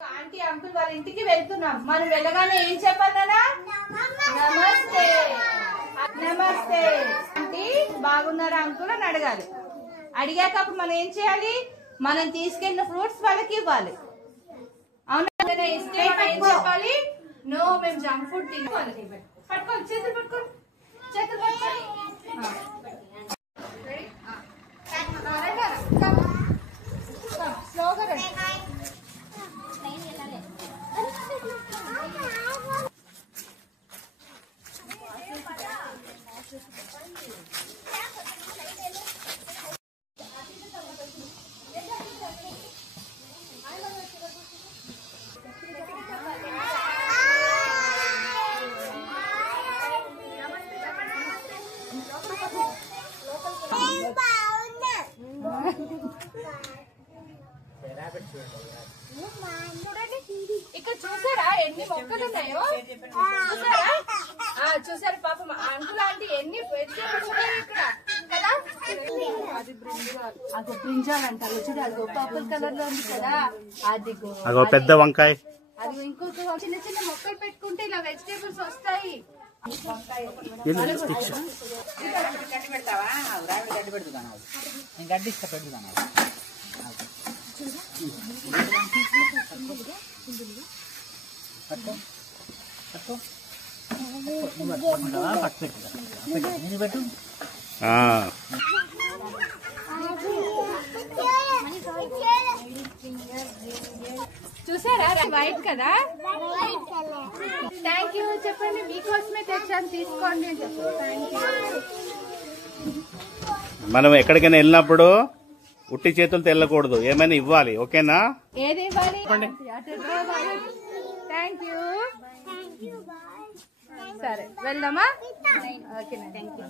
Aunty uncle వాళ్ళ ఇంటికి వెళ్తున్నాం. మనం వెళ్ళగానే ఏం చెప్పాలన్నా నమస్తే నమస్తే ఆంటీ బాగున్నారా అంకుల్ అని అడగాలి. అడిగాక అప్పుడు మనం ఏం చేయాలి, మనం తీసుకెళ్లిన ఫ్రూట్స్ వాళ్ళకి ఇవ్వాలి. అవునా? ఇస్తే ఏం చెప్పాలి, నో మేము జంక్ ఫుడ్ తినాలి. పట్టుకోండి, చేతులు పట్టుకోండి, చేతులు పట్టుకోండి. స్లోగా రండి. ఇక్కడ చూసారా ఎన్ని మొక్కలు ఉన్నాయో? చూసారా పాపం అంకుల్ ఆంటీ ఎన్ని వెజిటేబుల్స్ ఉన్నాయి ఇక్కడ కదా. అది బ్రింజాల్, అగో బ్రింజాల్ అంటారు చూడు, అదిగో పర్పుల్ కలర్ లో ఉంది కదా, అదిగో పెద్ద వంకాయ. అది ఇంకొక చిన్న చిన్న మొక్కలు పెట్టుకుంటే ఇలా వెజిటేబుల్స్ వస్తాయి. గడ్డి పెడతావా? గడ్డి పెడుతున్నాను, నేను గడ్డి ఇస్తా పెడుతున్నాను. పెట్టు. చూసారా వైట్ కదా. థ్యాంక్ యూ చెప్పండి, మీకోసమే తెచ్చాను తీసుకోండి అని చెప్పండి. Thank you. మనం ఎక్కడికైనా వెళ్ళినప్పుడు ఉట్టి చేతులతో వెళ్ళకూడదు, ఏమైనా ఇవ్వాలి. ఓకేనా? ఏది ఇవ్వాలి? Thank you. సరే వెళ్దామా? ఓకేనా, థ్యాంక్ యూ.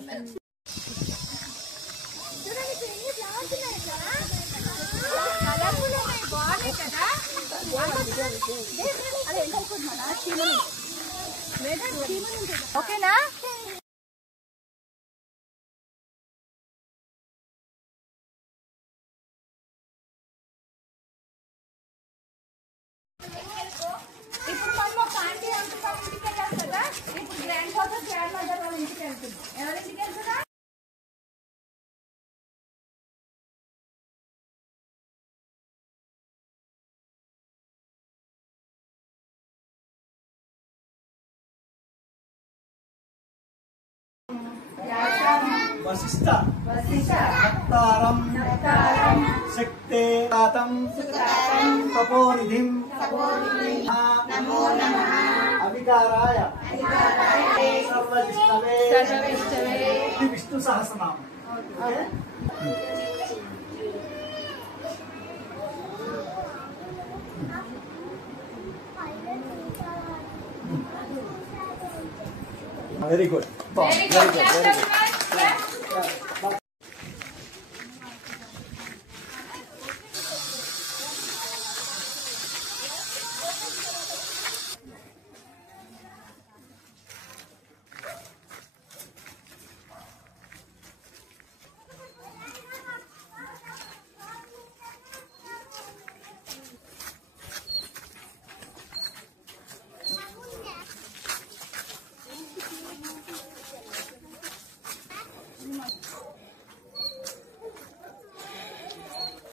ఓకేనా? ఇప్పుడు మనం ఒక ఆంటీ అంకుల్ ఇంటికి వెళ్ళాం కదా, ఇప్పుడు గ్రాండ్ ఫాదర్ గ్రాండ్ మదర్ వాళ్ళ ఇంటికి వెళ్తున్నాం. ఎవరింటికి వెళ్తున్నా? వశిష్ఠ భక్తారం శక్తే తపోనిధిం నమో నమః అవికారాయ సర్వవిష్ణవే ఇది Vishnu Sahasranamam. Very good, very good, very good.